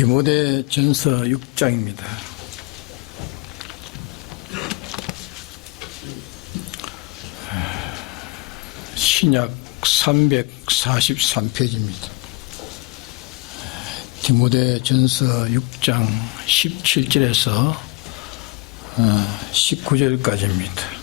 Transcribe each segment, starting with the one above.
디모데전서 6장입니다. 신약 343페이지입니다. 디모데전서 6장 17절에서 19절까지입니다.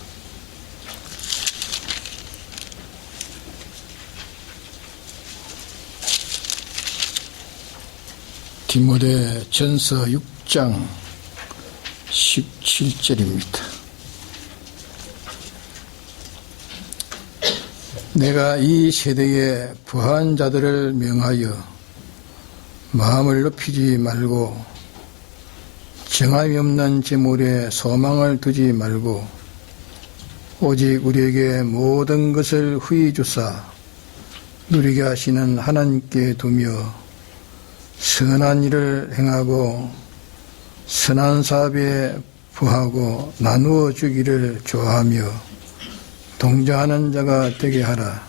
디모데전서 6장 17절입니다. 내가 이 세대의 부한 자들을 명하여 마음을 높이지 말고 정함이 없는 재물에 소망을 두지 말고 오직 우리에게 모든 것을 후히 주사 누리게 하시는 하나님께 두며 선한 일을 행하고 선한 사업에 부하고 나누어 주기를 좋아하며 동정하는 자가 되게 하라.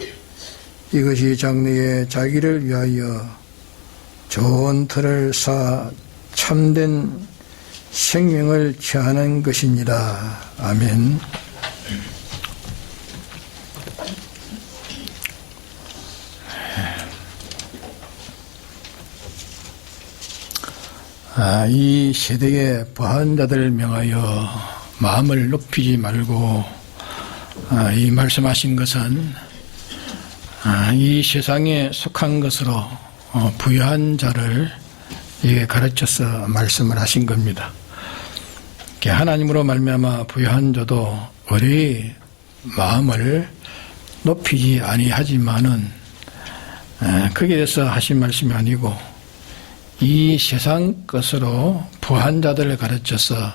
이것이 장래에 자기를 위하여 좋은 터를 쌓아 참된 생명을 취하는 것이니라. 아멘. 이 세대의 부한 자들을 명하여 마음을 높이지 말고 이 말씀하신 것은 이 세상에 속한 것으로 부유한 자를 가르쳐서 말씀을 하신 겁니다. 하나님으로 말미암아 부유한 자도 우리 마음을 높이지 아니하지만은 거기에 대해서 하신 말씀이 아니고 이 세상 것으로 부한 자들을 가르쳐서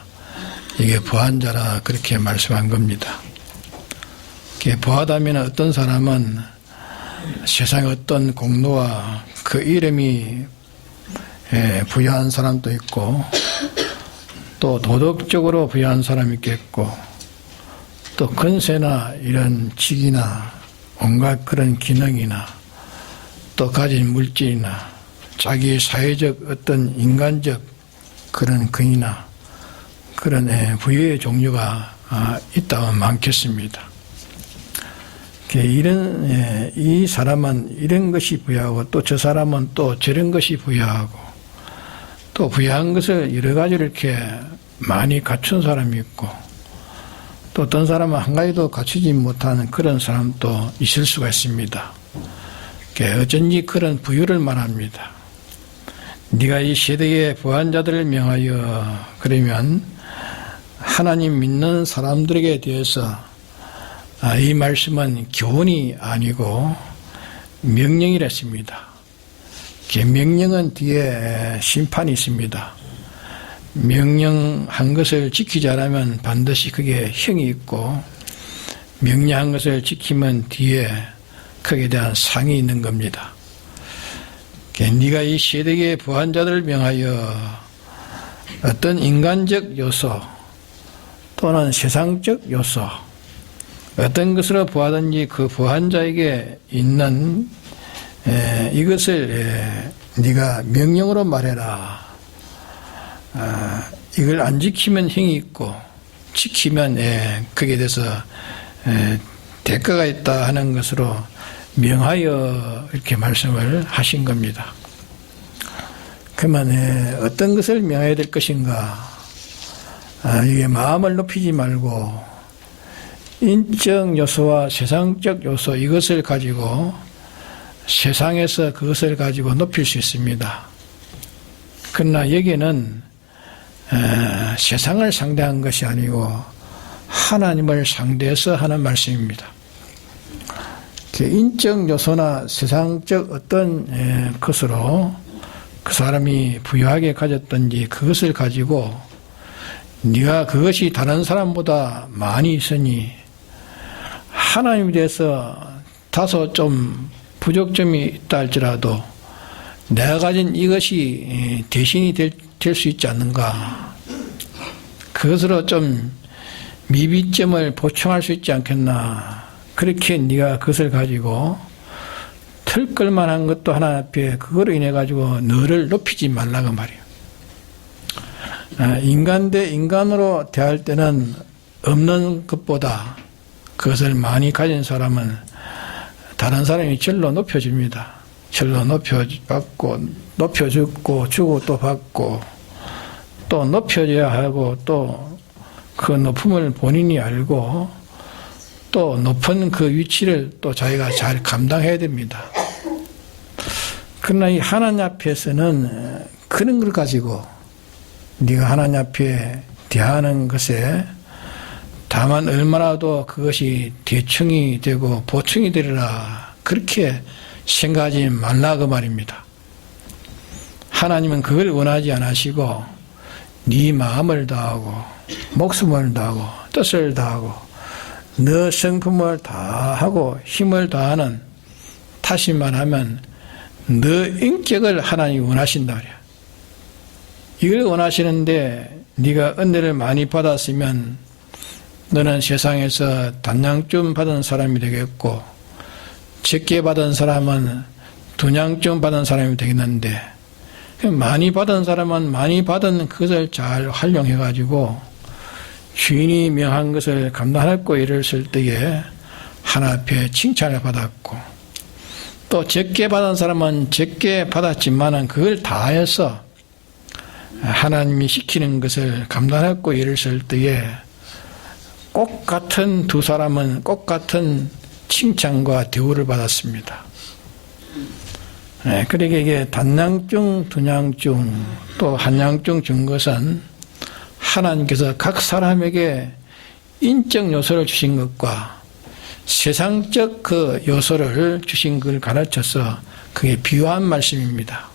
이게 부한 자라 그렇게 말씀한 겁니다. 부하다면 어떤 사람은 세상의 어떤 공로와 그 이름이 부유한 사람도 있고 또 도덕적으로 부유한 사람이 있겠고 또 권세나 이런 직이나 온갖 그런 기능이나 또 가진 물질이나 자기의 사회적 어떤 인간적 그런 근이나 그런 부유의 종류가 있다면 많겠습니다. 이 사람은 이런 것이 부유하고 또 저 사람은 또 저런 것이 부유하고 또 부유한 것을 여러 가지로 이렇게 많이 갖춘 사람이 있고 또 어떤 사람은 한 가지도 갖추지 못하는 그런 사람도 있을 수가 있습니다. 어쩐지 그런 부유를 말합니다. 네가 이 세대의 부한 자들을 명하여 그러면 하나님 믿는 사람들에게 대해서 이 말씀은 교훈이 아니고 명령이랬습니다. 명령은 뒤에 심판이 있습니다. 명령한 것을 지키지 않으면 반드시 그게 형이 있고 명령한 것을 지키면 뒤에 거기에 대한 상이 있는 겁니다. 네가 이 세대의 부한 자들을 명하여 어떤 인간적 요소 또는 세상적 요소 어떤 것으로 부하든지 그 부한 자에게 있는 이것을 네가 명령으로 말해라. 이걸 안 지키면 형이 있고 지키면 거기에 대해서 대가가 있다 하는 것으로 명하여 이렇게 말씀을 하신 겁니다. 그러면 어떤 것을 명해야 될 것인가? 이게 마음을 높이지 말고 인적 요소와 세상적 요소 이것을 가지고 세상에서 그것을 가지고 높일 수 있습니다. 그러나 여기는 세상을 상대한 것이 아니고 하나님을 상대해서 하는 말씀입니다. 인적 요소나 세상적 어떤 것으로 그 사람이 부유하게 가졌던지 그것을 가지고 네가 그것이 다른 사람보다 많이 있으니 하나님에 대해서 다소 좀 부족점이 있다 할지라도 내가 가진 이것이 대신이 될 수 있지 않는가. 그것으로 좀 미비점을 보충할 수 있지 않겠나. 그렇게 네가 그것을 가지고 털끌만한 것도 하나 앞에 그거로 인해 가지고 너를 높이지 말라고 말이에요. 인간 대 인간으로 대할 때는 없는 것보다 그것을 많이 가진 사람은 다른 사람이 절로 높여줍니다. 절로 높여받고, 높여주고, 주고 또 받고, 또 높여줘야 하고, 또 그 높음을 본인이 알고, 또 높은 그 위치를 또 자기가 잘 감당해야 됩니다. 그러나 이 하나님 앞에서는 그런 걸 가지고 네가 하나님 앞에 대하는 것에 다만 얼마나도 그것이 대충이 되고 보충이 되리라 그렇게 생각하지 말라 그 말입니다. 하나님은 그걸 원하지 않으시고 네 마음을 다하고 목숨을 다하고 뜻을 다하고 너 성품을 다하고 힘을 다하는, 다시 말하면 너 인격을 하나님이 원하신다 그래요. 이걸 원하시는데 네가 은혜를 많이 받았으면 너는 세상에서 단양쯤 받은 사람이 되겠고, 적게 받은 사람은 두냥쯤 받은 사람이 되겠는데, 많이 받은 사람은 많이 받은 그것을 잘 활용해 가지고 주인이 명한 것을 감당하고 일을 때에 하나님 앞에 칭찬을 받았고, 또 적게 받은 사람은 적게 받았지만은 그걸 다해서 하나님이 시키는 것을 감당하고 일을 때에 꼭 같은 두 사람은 꼭 같은 칭찬과 대우를 받았습니다. 그러니까 이게 단양중, 두냥중, 또 한양중 준 것은 하나님께서 각 사람에게 인적 요소를 주신 것과 세상적 그 요소를 주신 걸 가르쳐서 그게 비유한 말씀입니다.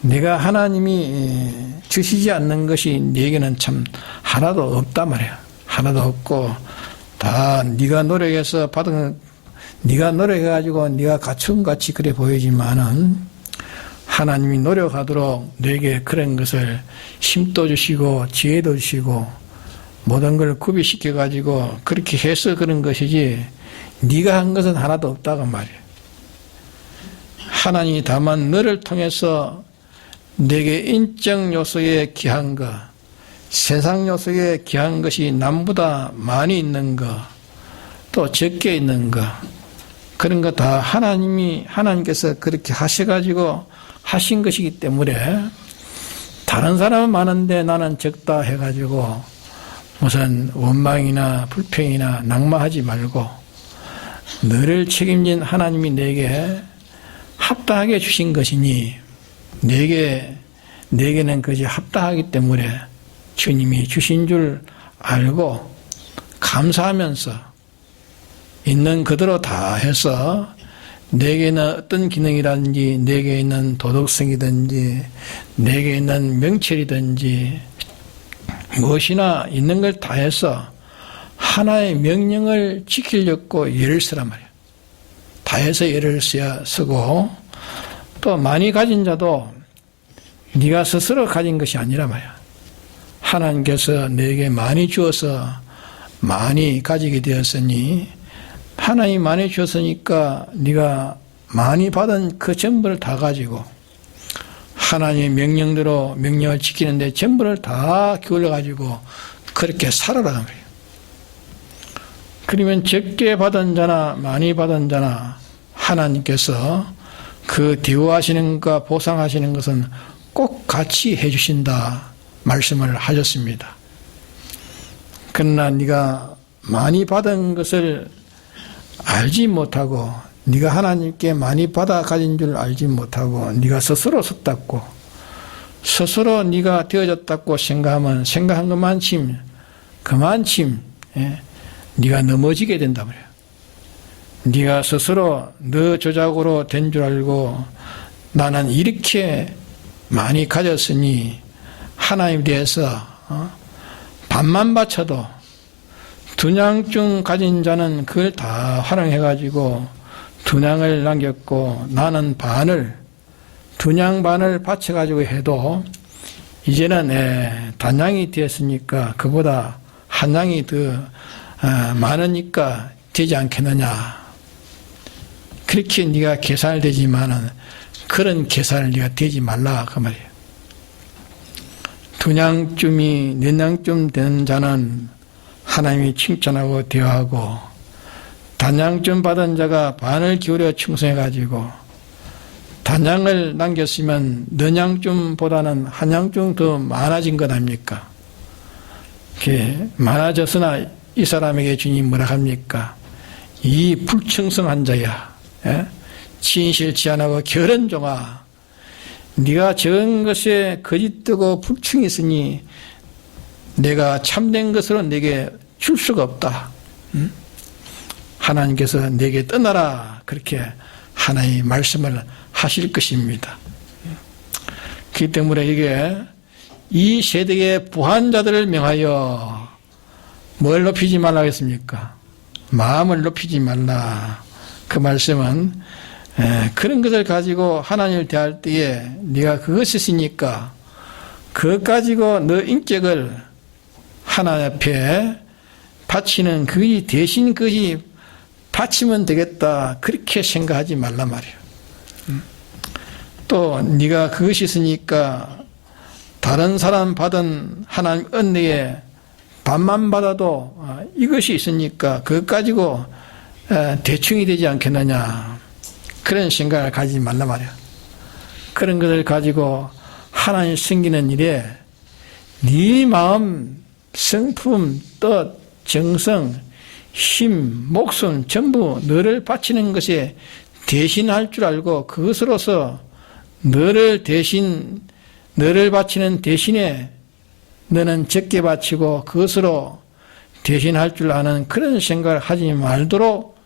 내가 하나님이 주시지 않는 것이 네게는 참 하나도 없단 말이야. 하나도 없고 다 네가 노력해서 받은, 네가 노력해가지고 네가 갖춘 같이 그래 보이지만은 하나님이 노력하도록 너에게 그런 것을 힘도 주시고 지혜도 주시고 모든 걸 구비시켜가지고 그렇게 해서 그런 것이지 네가 한 것은 하나도 없다고 말이에요. 하나님이 다만 너를 통해서 내게 인적 요소에 귀한 것, 세상 요소에 귀한 것이 남보다 많이 있는 것, 또 적게 있는 것, 그런 거 다 하나님께서 그렇게 하셔가지고 하신 것이기 때문에 다른 사람은 많은데 나는 적다 해가지고 무슨 원망이나 불평이나 낙마하지 말고 너를 책임진 하나님이 내게 합당하게 주신 것이니 내게는 그것이 합당하기 때문에 주님이 주신 줄 알고 감사하면서 있는 그대로 다 해서 내게는 어떤 기능이라든지 내게 있는 도덕성이든지 내게 있는 명철이든지 무엇이나 있는 걸 다 해서 하나의 명령을 지키려고 예를 쓰란 말이야. 다 해서 예를 쓰고 또 많이 가진 자도 네가 스스로 가진 것이 아니라 말이야. 하나님께서 내게 많이 주어서 많이 가지게 되었으니 하나님이 많이 주었으니까 네가 많이 받은 그 전부를 다 가지고 하나님의 명령대로 명령을 지키는데 전부를 다 기울여 가지고 그렇게 살아라 말이에요. 그러면 적게 받은 자나 많이 받은 자나 하나님께서 그 대우하시는 것과 보상하시는 것은 꼭 같이 해주신다 말씀을 하셨습니다. 그러나 네가 많이 받은 것을 알지 못하고 네가 하나님께 많이 받아 가진 줄 알지 못하고 네가 스스로 섰다고 스스로 네가 되어졌다고 생각하면 생각한 것만큼 네가 넘어지게 된다 말이야. 네가 스스로 너 조작으로 된 줄 알고 나는 이렇게 많이 가졌으니 하나님에 대해서 반만 바쳐도 두냥중 가진 자는 그걸 다 활용해가지고 두냥을 남겼고 나는 두냥 반을 바쳐가지고 해도 이제는 단양이 되었으니까 그보다 한 양이 더 많으니까 되지 않겠느냐. 그렇게 네가 계산을 되지만은 그런 계산을 네가 되지 말라 그 말이에요. 두냥쯤이 넷냥쯤 되는 자는 하나님이 칭찬하고 대화하고, 단냥쯤 받은 자가 반을 기울여 충성해가지고 단냥을 남겼으면 너냥쯤보다는 한냥쯤 더 많아진 것 아닙니까? 많아졌으나 이 사람에게 주님 뭐라 합니까? 이 불충성한 자야, 진실치 않고 게으른 종아, 네가 적은 것에 거짓되고 불충이 있으니 내가 참된 것으로 내게 줄 수가 없다. 하나님께서 내게 떠나라, 그렇게 하나님의 말씀을 하실 것입니다. 그렇기 때문에 이게 이 세대의 부한자들을 명하여 뭘 높이지 말라 했습니까? 마음을 높이지 말라. 그 말씀은 그런 것을 가지고 하나님을 대할 때에 네가 그것이 있으니까 그것 가지고 너 인격을 하나님 앞에 바치는 그것이 대신 그것이 바치면 되겠다, 그렇게 생각하지 말라 말이에요. 또 네가 그것이 있으니까 다른 사람 받은 하나님 은혜에 반만 받아도 이것이 있으니까 그것 가지고 대충이 되지 않겠느냐, 그런 생각을 가지지 말라 말이야. 그런 것을 가지고 하나님 섬기는 일에 네 마음, 성품, 뜻, 정성, 힘, 목숨 전부 너를 바치는 것에 대신할 줄 알고 그것으로서 너를 바치는 대신에 너는 적게 바치고 그것으로 대신할 줄 아는 그런 생각을 하지 말도록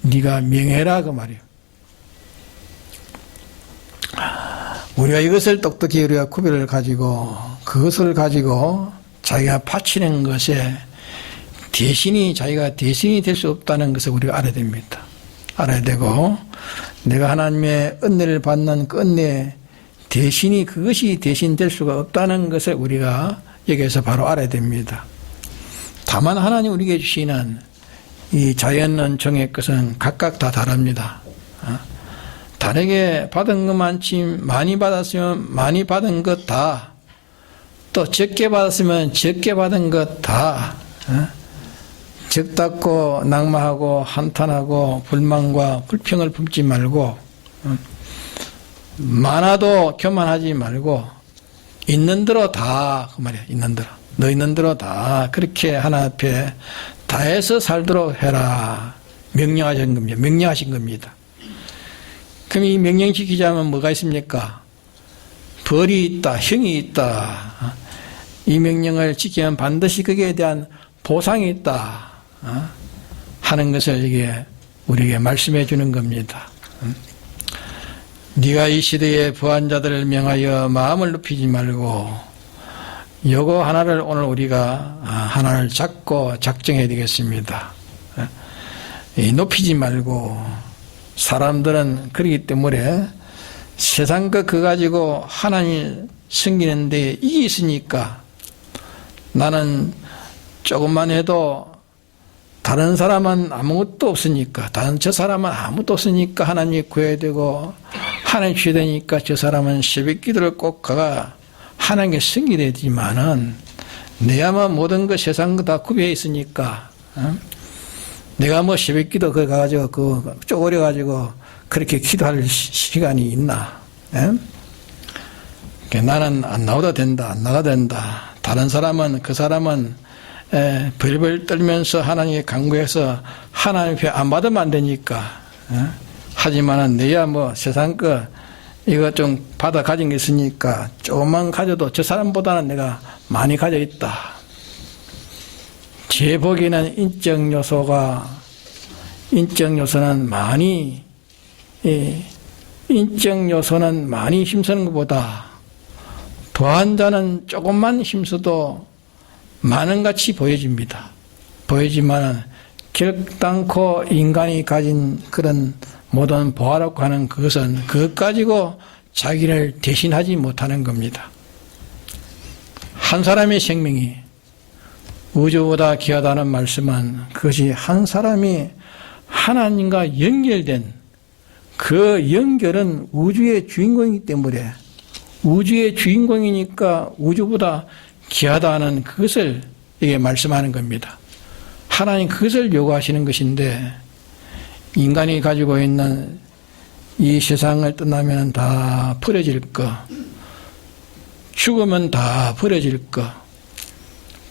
네가 명해라, 그 말이에요. 우리가 이것을 똑똑히 우리가 구별을 가지고 그것을 가지고 자기가 바치는 것에 자기가 대신이 될 수 없다는 것을 우리가 알아야 됩니다. 알아야 되고, 내가 하나님의 은혜를 받는 그 은혜 대신이 그것이 대신 될 수가 없다는 것을 우리가 여기에서 바로 알아야 됩니다. 다만 하나님 우리에게 주시는 이 자연 은총의 것은 각각 다 다릅니다. 다르게 받은 것만큼 많이 받았으면 많이 받은 것 다, 또 적게 받았으면 적게 받은 것 다, 적답고 낙마하고 한탄하고 불만과 불평을 품지 말고, 많아도 교만하지 말고 있는 대로 다, 그 말이야. 있는 대로, 너 있는 대로 다 그렇게 하나 앞에 다해서 살도록 해라, 명령하신 겁니다. 그럼 이 명령 지키자면 뭐가 있습니까? 벌이 있다, 형이 있다. 이 명령을 지키면 반드시 거기에 대한 보상이 있다 하는 것을 이게 우리에게 말씀해 주는 겁니다. 네가 이 시대의 부한 자들을 명하여 마음을 높이지 말고, 요거 하나를 오늘 우리가 하나를 잡고 작정해야 되겠습니다. 높이지 말고, 사람들은 그러기 때문에 세상 그거 가지고 하나님 섬기는데 이게 있으니까 나는 조금만 해도 다른 사람은 아무것도 없으니까, 저 사람은 아무것도 없으니까 하나님 구해야 되고, 하나님 주셔야 되니까 저 사람은 새벽 기도를 꼭 가가 하나님께 섬기야 되지만은, 내가 뭐 모든 것 세상 거 다 구비해 있으니까, 내가 뭐 새벽 기도 그거 가가지고 그거 쪼그려가지고 그렇게 기도할 시간이 있나? 나는 안 나와도 된다, 안 나가도 된다. 다른 사람은, 그 사람은 벌벌 떨면서 하나님께 간구해서 하나님 앞에 안 받으면 안 되니까. 하지만은 내야 뭐 세상 거 이거 좀 받아 가진 게 있으니까 조금만 가져도 저 사람보다는 내가 많이 가져 있다. 제 보기에는 인적 요소는 많이 힘쓰는 것보다 부한 자는 조금만 힘써도 많은 같이 보여집니다. 보여지만 결단코 인간이 가진 그런 모든 보화라고 하는 그것은 그것 가지고 자기를 대신하지 못하는 겁니다. 한 사람의 생명이 우주보다 귀하다는 말씀은 그것이 한 사람이 하나님과 연결된 그 연결은 우주의 주인공이기 때문에 우주의 주인공이니까 우주보다 귀하다는 그것을 이게 말씀하는 겁니다. 하나님 그것을 요구하시는 것인데 인간이 가지고 있는 이 세상을 떠나면 다 버려질 것, 죽으면 다 버려질 것,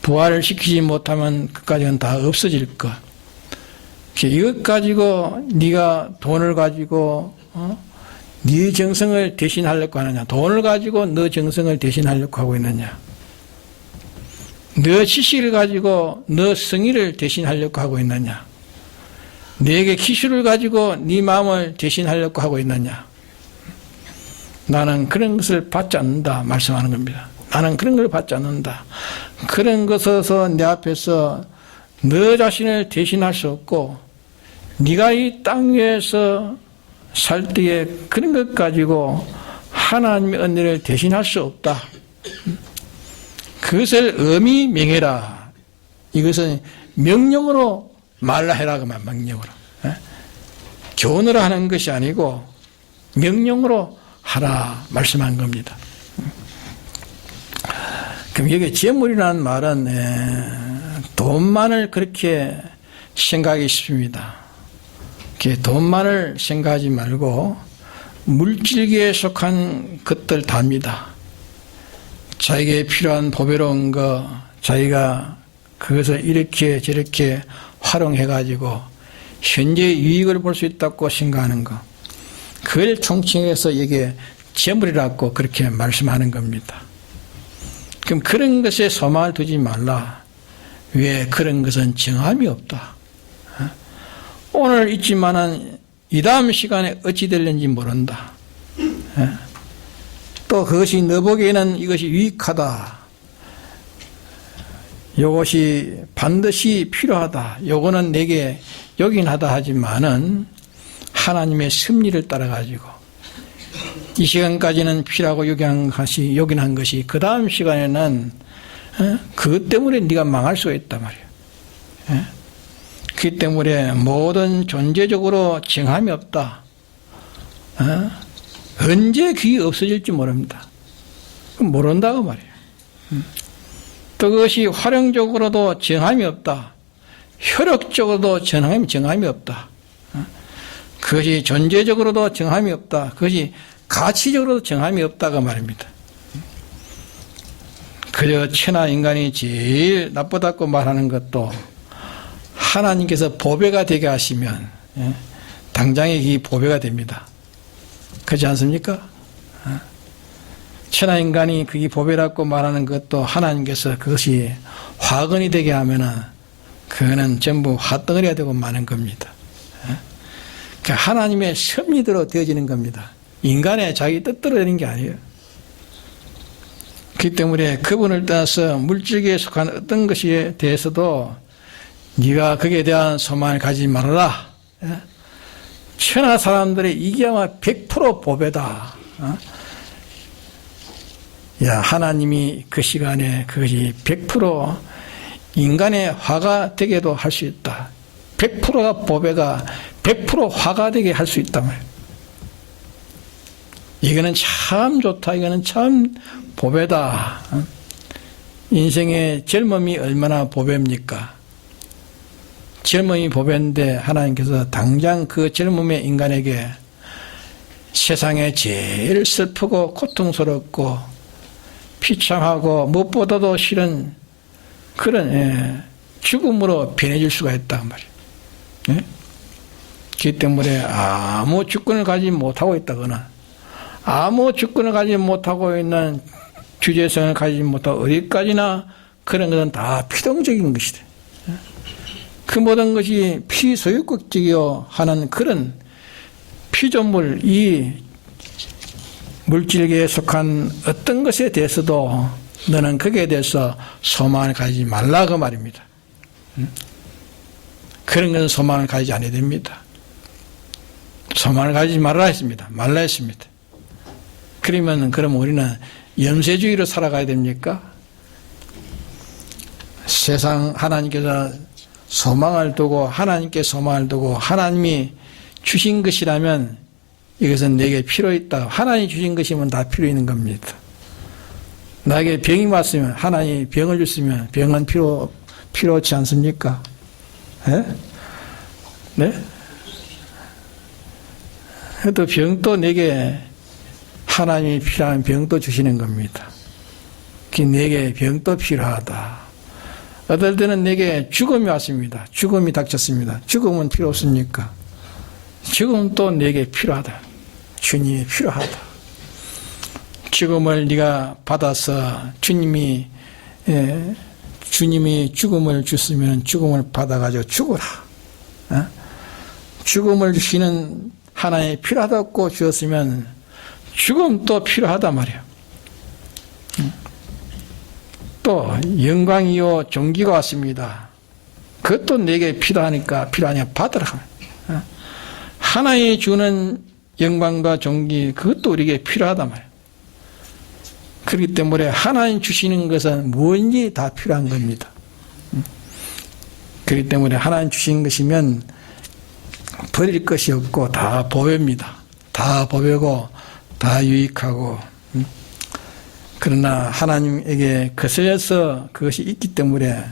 부활을 시키지 못하면 그까지는 다 없어질 것. 이것 가지고 네가 돈을 가지고 네 정성을 대신하려고 하느냐? 돈을 가지고 너 정성을 대신하려고 하고 있느냐? 너 지식을 가지고 너 성의를 대신하려고 하고 있느냐? 너에게 기술을 가지고 네 마음을 대신하려고 하고 있느냐? 나는 그런 것을 받지 않는다 말씀하는 겁니다. 나는 그런 걸 받지 않는다. 그런 것에서 내 앞에서 너 자신을 대신할 수 없고 네가 이 땅 위에서 살 때에 그런 것 가지고 하나님의 은혜를 대신할 수 없다. 그것을 엄히 명해라. 이것은 명령으로 말라 해라. 그만 명령으로. 교훈으로 하는 것이 아니고 명령으로 하라 말씀한 겁니다. 그럼 여기 재물이라는 말은 돈만을 그렇게 생각하기 쉽습니다. 돈만을 생각하지 말고 물질계에 속한 것들 답니다. 자기에게 필요한 보배로운 거, 자기가 그것을 이렇게 저렇게 활용해가지고 현재 유익을 볼 수 있다고 생각하는 거, 그걸 총칭해서 이게 재물이라고 그렇게 말씀하는 겁니다. 그럼 그런 것에 소망을 두지 말라. 왜? 그런 것은 정함이 없다. 오늘 있지만은 이 다음 시간에 어찌 될는지 모른다. 또 그것이 너 보기에는 이것이 유익하다. 이것이 반드시 필요하다. 요거는 내게 요긴하다 하지만은 하나님의 섭리를 따라가지고 이 시간까지는 필요하고 요긴한 것이 그 다음 시간에는 그것 때문에 네가 망할 수가 있단 말이야. 그렇기 때문에 모든 존재적으로 정함이 없다. 언제 그게 없어질지 모릅니다. 모른다고 말이에요. 또 그것이 활용적으로도 정함이 없다. 효력적으로도 정함이 없다. 그것이 존재적으로도 정함이 없다. 그것이 가치적으로도 정함이 없다고 말입니다. 그저 천하 인간이 제일 나쁘다고 말하는 것도 하나님께서 보배가 되게 하시면 당장에 이 보배가 됩니다. 그렇지 않습니까? 천하 인간이 그게 보배라고 말하는 것도 하나님께서 그것이 화근이 되게 하면은 그거는 전부 화덩어리가 되고 마는 겁니다. 그러니까 하나님의 섭리대로 되어지는 겁니다. 인간의 자기 뜻대로 되는 게 아니에요. 그렇기 때문에 그분을 떠나서 물질계에 속한 어떤 것에 대해서도 네가 거기에 대한 소망을 가지지 말아라. 천하 사람들이 이게 아마 100% 보배다. 야, 하나님이 그 시간에 그것이 100% 인간의 화가 되게도 할 수 있다. 100%가 보배가 100% 화가 되게 할 수 있단 말이에요. 이거는 참 좋다. 이거는 참 보배다. 인생의 젊음이 얼마나 보배입니까? 젊음이 보배인데 하나님께서 당장 그 젊음의 인간에게 세상에 제일 슬프고 고통스럽고 비참하고 무엇보다도 싫은 그런 죽음으로 변해질 수가 있단 말이에요. 그렇기 때문에 아무 주권을 가지지 못하고 있다거나 아무 주권을 가지지 못하고 있는 주제성을 가지지 못하고 어디까지나 그런 것은 다 피동적인 것이다. 그 모든 것이 피소유국적이요 하는 그런 피조물, 이 물질계에 속한 어떤 것에 대해서도 너는 거기에 대해서 소망을 가지지 말라 그 말입니다. 그런 것은 소망을 가지지 않아야 됩니다. 소망을 가지지 말라 했습니다. 말라 했습니다. 그러면 우리는 염세주의로 살아가야 됩니까? 세상 하나님께서 소망을 두고 하나님께 소망을 두고 하나님이 주신 것이라면 이것은 내게 필요 있다. 하나님이 주신 것이면 다 필요 있는 겁니다. 나에게 병이 왔으면, 하나님이 병을 줬으면 병은 필요치 않습니까? 예? 네? 또 병도 내게 하나님이 필요한 병도 주시는 겁니다. 내게 병도 필요하다. 어떨 때는 내게 죽음이 왔습니다. 죽음이 닥쳤습니다. 죽음은 필요 없습니까? 죽음도 내게 필요하다. 주님이 필요하다. 죽음을 네가 받아서 주님이 죽음을 줬으면 죽음을 받아가지고 죽어라. 죽음을 주시는 하나님이 필요하다고 주었으면 죽음도 필요하단 말이야. 또 영광이요 존귀가 왔습니다. 그것도 내게 필요하니까 받으라. 하나님이 주는 영광과 존귀 그것도 우리에게 필요하단 말이야. 그렇기 때문에 하나님 주시는 것은 무엇인지 다 필요한 겁니다. 그렇기 때문에 하나님 주신 것이면 버릴 것이 없고 다 보배입니다. 다 보배고 다 유익하고. 그러나 하나님에게 거슬려서 그것이 있기 때문에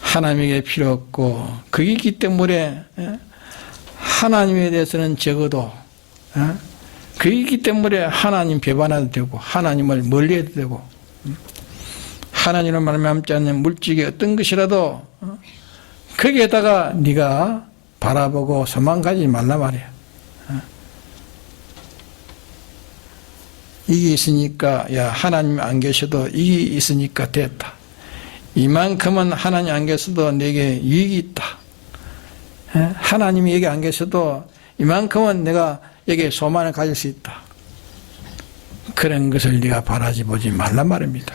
하나님에게 필요 없고 그게 있기 때문에 하나님에 대해서는 적어도 그게 있기 때문에 하나님 배반해도 되고 하나님을 멀리해도 되고 하나님을 말미암지 않는 물질이 어떤 것이라도 거기에다가 네가 바라보고 소망 가지지 말라 말이야. 이게 있으니까 야 하나님 안 계셔도 이게 있으니까 됐다. 이만큼은 하나님 안 계셔도 내게 이익이 있다. 하나님이 여기 안 계셔도 이만큼은 내가 여기에 소망을 가질 수 있다. 그런 것을 네가 바라지 보지 말란 말입니다.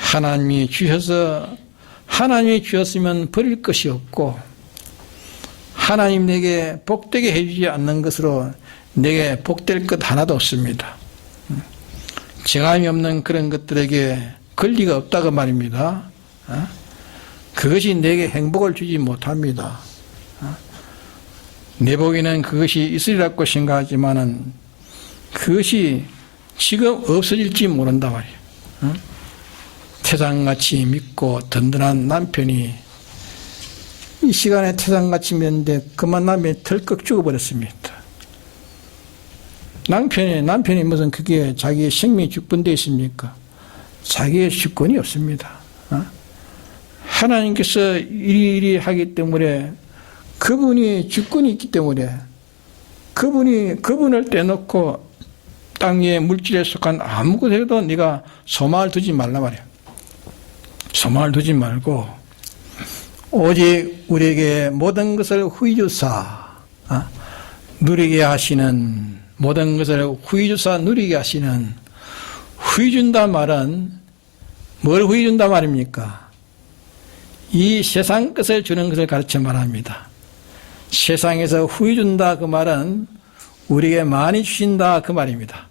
하나님이 주셔서 하나님이 주셨으면 버릴 것이 없고 하나님 내게 복되게 해주지 않는 것으로 내게 복될 것 하나도 없습니다. 정함이 없는 그런 것들에게 권리가 없다고 말입니다. 그것이 내게 행복을 주지 못합니다. 내 보기에는 그것이 있으리라고 생각하지만은 그것이 지금 없어질지 모른다 말이에요. 태산같이 믿고 든든한 남편이 이 시간에 태산같이 믿는데 그만 남편이 덜컥 죽어버렸습니다. 남편이 무슨 그게 자기의 생명이 주권되어 있습니까? 자기의 주권이 없습니다. 하나님께서 이리 하기 때문에 그분이 주권이 있기 때문에 그분을 떼놓고 땅 위에 물질에 속한 아무것에도 네가 소망을 두지 말라 말이야. 소망을 두지 말고 오직 우리에게 모든 것을 후히 주사 누리게 하시는 모든 것을 후히 주사 누리게 하시는 후히 준다 말은 뭘 후히 준다 말입니까? 이 세상 것을 주는 것을 가르쳐 말합니다. 세상에서 후히 준다 그 말은 우리에게 많이 주신다 그 말입니다.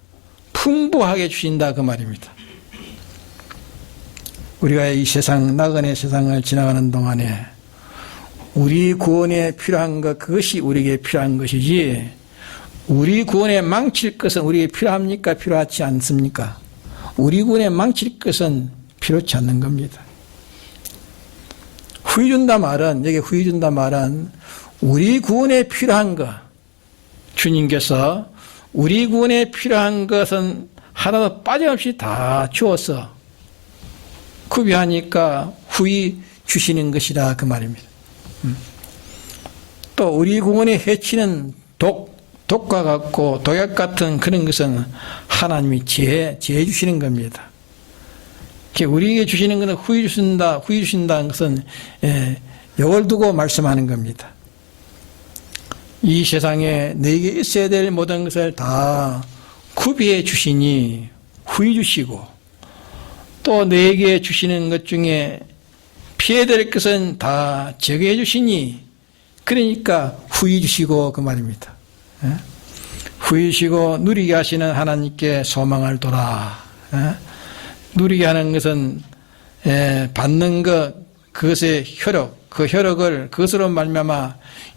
풍부하게 주신다 그 말입니다. 우리가 이 세상 나그네 세상을 지나가는 동안에 우리 구원에 필요한 것 그것이 우리에게 필요한 것이지 우리 구원에 망칠 것은 우리에게 필요합니까? 필요하지 않습니까? 우리 구원에 망칠 것은 필요치 않는 겁니다. 후히 준다 말은 여기 후히 준다 말은 우리 구원에 필요한 것 주님께서 우리 구원에 필요한 것은 하나도 빠짐없이 다 주어서 구비하니까 후히 주시는 것이라 그 말입니다. 또 우리 구원에 해치는 독과 같고 독약 같은 그런 것은 하나님이 지혜 주시는 겁니다. 우리에게 주시는 것은 후히 주신다는 것은 이걸 두고 말씀하는 겁니다. 이 세상에 너에게 있어야 될 모든 것을 다 구비해 주시니 후히 주시고 또 너에게 주시는 것 중에 피해야 될 것은 다 제거해 주시니 그러니까 후히 주시고 그 말입니다. 후히 주시고 누리게 하시는 하나님께 소망을 둬라. 누리게 하는 것은 받는 것 그것의 혈육 그 혈육을 그것으로 말미암아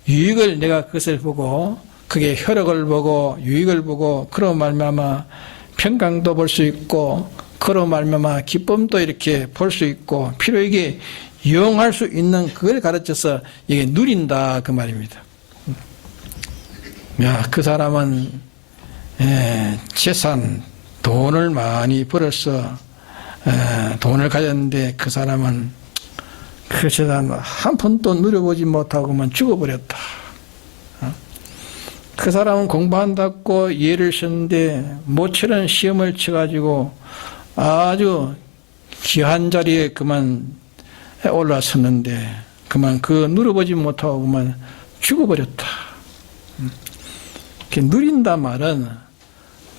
유익을 내가 그것을 보고 그게 혈육을 보고 유익을 보고 그로 말미암아 평강도 볼 수 있고 그로 말미암아 기쁨도 이렇게 볼 수 있고 필요하게 이용할 수 있는 그걸 가르쳐서 이게 누린다 그 말입니다. 야, 그 사람은 재산 돈을 많이 벌어서 돈을 가졌는데 그 사람은 그 재산 한 푼도 누려보지 못하고만 죽어버렸다. 그 사람은 공부한다고 예를 썼는데 모처럼 시험을 쳐가지고 아주 귀한 자리에 그만 올라섰는데 그만 그 누려보지 못하고 그만 죽어버렸다. 누린다 말은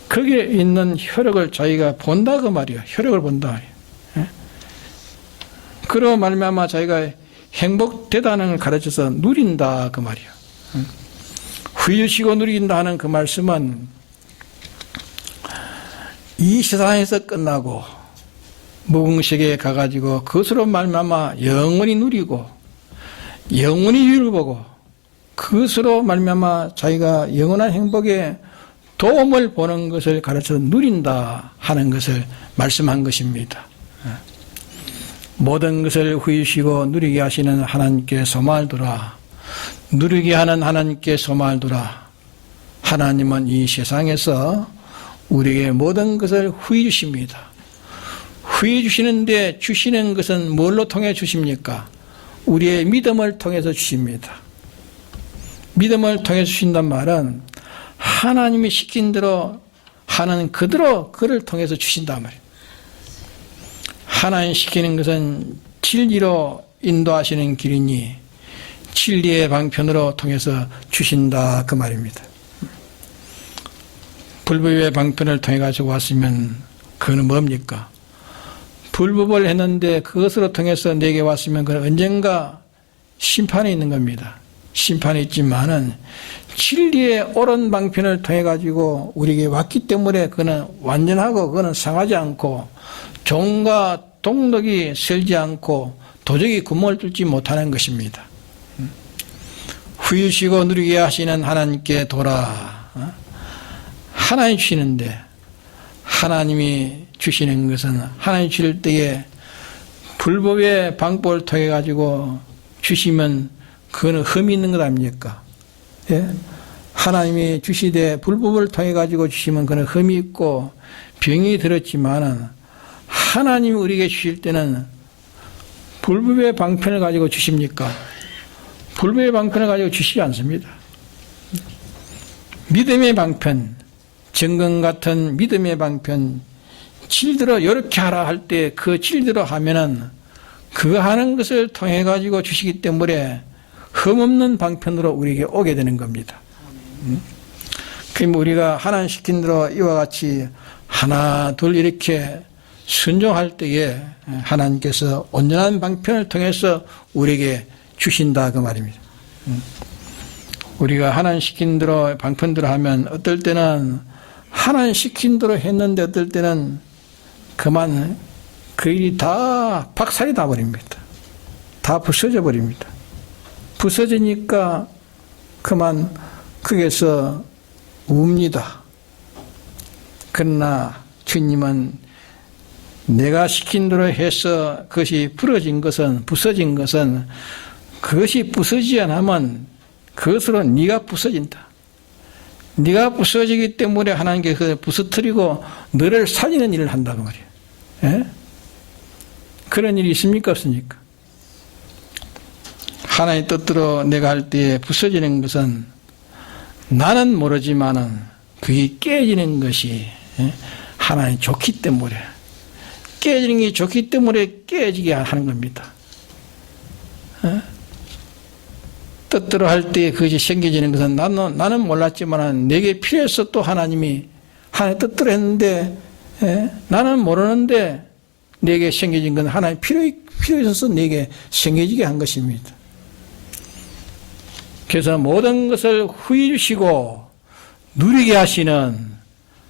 거기에 있는 혈육을 자기가 본다 그 말이야. 혈육을 본다. 그러 말미암아 자기가 행복되다는 걸 가르쳐서 누린다 그 말이야. 후일쉬고 누린다 하는 그 말씀은 이 세상에서 끝나고 무궁세계에 가가지고 그것으로 말미암아 영원히 누리고 영원히 유를 보고 그것으로 말미암아 자기가 영원한 행복에 도움을 보는 것을 가르쳐 누린다 하는 것을 말씀한 것입니다. 모든 것을 후이시고 누리게 하시는 하나님께 소망을 두라. 누리게 하는 하나님께 소망을 두라. 하나님은 이 세상에서 우리에게 모든 것을 후히 주십니다. 후히 주시는데 주시는 것은 뭘로 통해 주십니까? 우리의 믿음을 통해서 주십니다. 믿음을 통해 주신단 말은 하나님이 시킨 대로 하는 그대로 그를 통해서 주신단 말이에요. 하나님 시키는 것은 진리로 인도하시는 길이니 진리의 방편으로 통해서 주신다 그 말입니다. 불법의 방편을 통해 가지고 왔으면 그거는 뭡니까? 불법을 했는데 그것으로 통해서 내게 왔으면 그건 언젠가 심판이 있는 겁니다. 심판이 있지만은 진리의 옳은 방편을 통해 가지고 우리에게 왔기 때문에 그는 완전하고 그는 상하지 않고 종과 동덕이 설지 않고 도저히 구멍을 뚫지 못하는 것입니다. 후이시고 누리게 하시는 하나님께 돌아. 하나님 주시는데 하나님이 주시는 것은 하나님 주실 때에 불법의 방법을 통해 가지고 주시면 그거는 흠이 있는 것 아닙니까? 예? 하나님이 주시되 불법을 통해 가지고 주시면 그는 흠이 있고 병이 들었지만은 하나님이 우리에게 주실 때는 불법의 방편을 가지고 주십니까? 불법의 방편을 가지고 주시지 않습니다. 믿음의 방편, 정금 같은 믿음의 방편, 진리대로 이렇게 하라 할 때 그 진리대로 하면은 그거 하는 것을 통해 가지고 주시기 때문에 흠없는 방편으로 우리에게 오게 되는 겁니다. 그럼 우리가 하나님 시킨 대로 이와 같이 하나 둘 이렇게 순종할 때에 하나님께서 온전한 방편을 통해서 우리에게 주신다 그 말입니다. 우리가 하나님 시킨 대로 방편대로 하면 어떨 때는 하나님 시킨 대로 했는데 어떨 때는 그만 그 일이 다 박살이 나버립니다. 다 부서져 버립니다. 부서지니까 그만 거기서 웁니다. 그러나 주님은 내가 시킨 대로 해서 그것이 부서진 것은 그것이 부서지지 않으면 그것으로 네가 부서진다. 네가 부서지기 때문에 하나님께서 그것을 부서뜨리고 너를 살리는 일을 한다고 말이에요. 예? 그런 일이 있습니까 없습니까? 하나님 뜻대로 내가 할 때에 부서지는 것은 나는 모르지만은 그게 깨지는 것이 하나님 좋기 때문에 깨지는 게 좋기 때문에 깨지게 하는 겁니다. 뜻대로 할 때 그것이 생겨지는 것은 나는 몰랐지만 내게 필요해서 또 하나님이 하나님 뜻대로 했는데 나는 모르는데 내게 생겨진 건 하나님 필요해서 내게 생겨지게 한 것입니다. 그래서 모든 것을 후히 주시고 누리게 하시는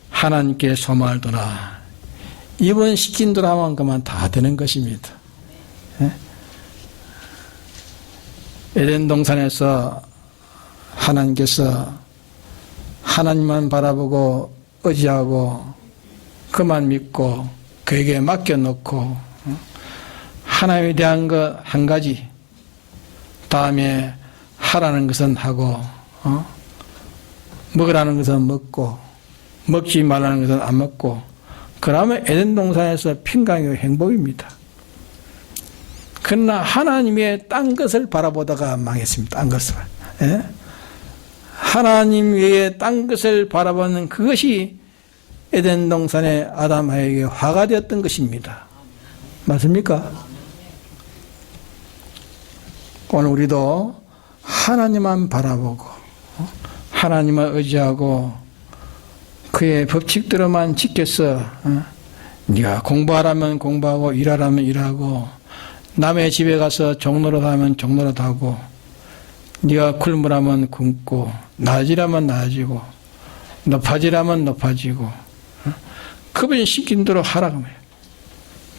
하나님께 소망을 두라. 이번 시킨 대로 하면 그만 다 되는 것입니다. 에덴 동산에서 하나님께서 하나님만 바라보고 의지하고 그만 믿고 그에게 맡겨놓고 하나님에 대한 것 한 가지, 다음에 하라는 것은 하고 먹으라는 것은 먹고 먹지 말라는 것은 안 먹고, 그러면 에덴 동산에서 평강이고 행복입니다. 그러나 하나님의 딴 것을 바라보다가 망했습니다. 딴 것을. 예? 하나님 외에 딴 것을 바라보는 그것이 에덴 동산의 아담에게 화가 되었던 것입니다. 맞습니까? 오늘 우리도 하나님만 바라보고 하나님을 의지하고 그의 법칙대로만 지켜서 네가 공부하라면 공부하고 일하라면 일하고 남의 집에 가서 종노릇 하면 종노릇 하고 네가 굶으라면 굶고 낮으라면 낮이고 높아지라면 높아지고 그분 시킨 대로 하라고 말이에요.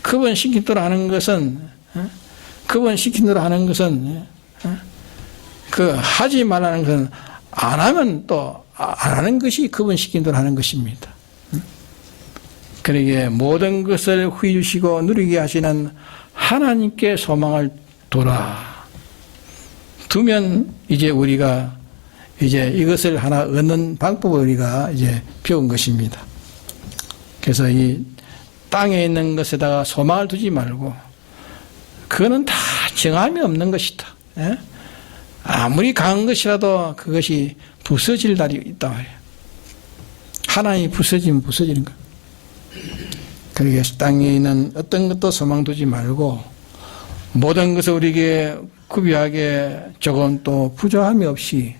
그분 시킨 대로 하는 것은 그분 시킨 대로 하는 것은 그 하지 말라는 것은 안 하면 또 안 하는 것이 그분 시킨 대로 하는 것입니다. 그러기에 모든 것을 후히 주시고 누리게 하시는 하나님께 소망을 두면 이제 우리가 이제 이것을 하나 얻는 방법을 우리가 이제 배운 것입니다. 그래서 이 땅에 있는 것에다가 소망을 두지 말고 그거는 다 정함이 없는 것이다. 예? 아무리 강한 것이라도 그것이 부서질 날이 있다 말이에요. 하나님이 부서지면 부서지는 거예요. 그러기에 땅에 있는 어떤 것도 소망 두지 말고 모든 것을 우리에게 구비하게 조금 또 부족함이 없이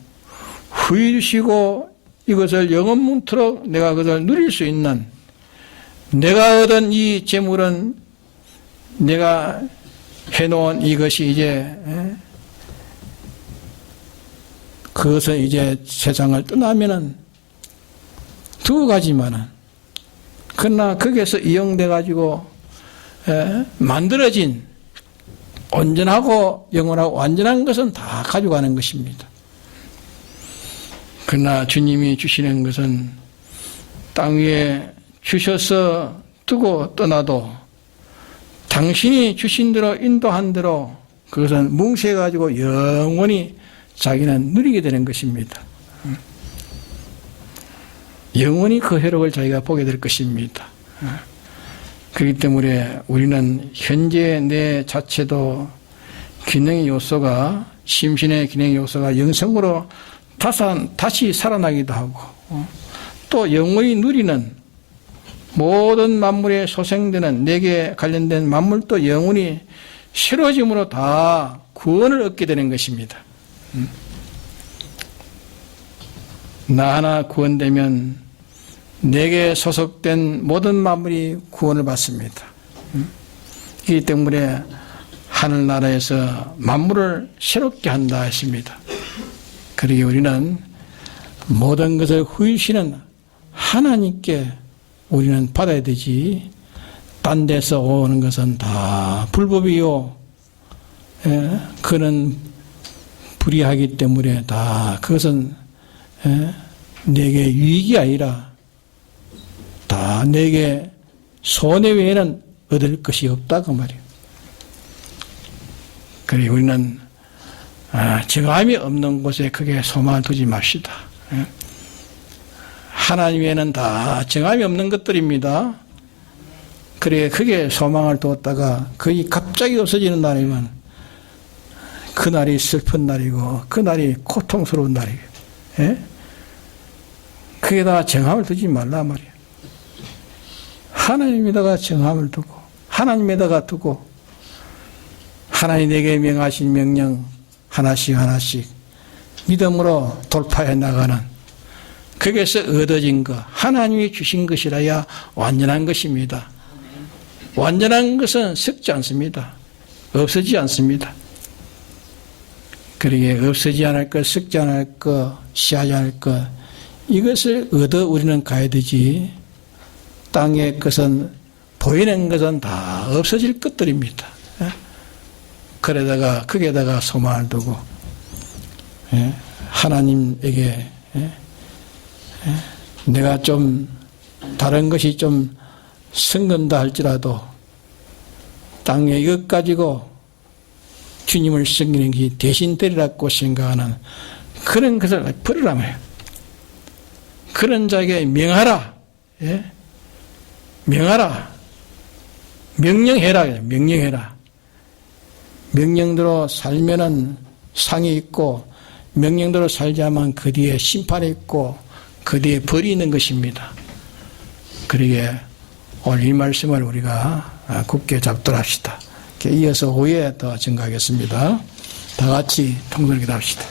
후히 주시고 이것을 영원문토록 내가 그것을 누릴 수 있는, 내가 얻은 이 재물은 내가 해놓은 이것이 이제 그것은 이제 세상을 떠나면은 두 가지만은, 그러나 거기에서 이용돼 가지고 만들어진 온전하고 영원하고 완전한 것은 다 가져가는 것입니다. 그러나 주님이 주시는 것은 땅 위에 주셔서 두고 떠나도 당신이 주신 대로 인도한 대로 그것은 뭉쳐 가지고 영원히 자기는 누리게 되는 것입니다. 영원히 그 혜록을 자기가 보게 될 것입니다. 그렇기 때문에 우리는 현재 내 자체도 기능의 요소가, 심신의 기능의 요소가 영성으로 다시 살아나기도 하고 또 영원히 누리는 모든 만물에 소생되는 내게 관련된 만물도 영원히 새로워짐으로 다 구원을 얻게 되는 것입니다. 나 하나 구원되면 내게 소속된 모든 만물이 구원을 받습니다. 그렇기 때문에 하늘나라에서 만물을 새롭게 한다 했습니다. 그러기 우리는 모든 것을 후이시는 하나님께 우리는 받아야 되지, 딴 데서 오는 것은 다 불법이요, 그는 불의하기 때문에 다 그것은 내게 유익이 아니라 다 내게 손해 외에는 얻을 것이 없다 그 말이에요. 그래 우리는 정함이 없는 곳에 크게 소망을 두지 맙시다. 하나님 외에는 다 정함이 없는 것들입니다. 그래 크게 소망을 두었다가 거의 갑자기 없어지는 날이면 그날이 슬픈 날이고 그날이 고통스러운 날이에요. 그게다 정함을 두지 말라 말이에요. 하나님에다가 정함을 두고 하나님에다가 두고 하나님 내게 명하신 명령 하나씩 하나씩 믿음으로 돌파해 나가는, 거기에서 얻어진 것, 하나님이 주신 것이라야 완전한 것입니다. 완전한 것은 썩지 않습니다. 없어지지 않습니다. 그러기에 없어지지 않을 것, 썩지 않을 것, 시하지 않을 것, 이것을 얻어 우리는 가야 되지, 땅의 것은, 보이는 것은 다 없어질 것들입니다. 그러다가 거기에다가 소망을 두고 하나님에게 내가 좀 다른 것이 좀 성건다 할지라도 땅에 이것 가지고 주님을 섬기는 게 대신 되리라고 생각하는 그런 것을 버리라 말이에요. 그런 자에게 명하라. 예? 명하라. 명령해라. 명령해라. 명령대로 살면은 상이 있고 명령대로 살자면 그 뒤에 심판이 있고 그 뒤에 벌이 있는 것입니다. 그러기에 오늘 이 말씀을 우리가 굳게 잡도록 합시다. 이어서 후에 더 증가하겠습니다. 다 같이 통성기도 합시다.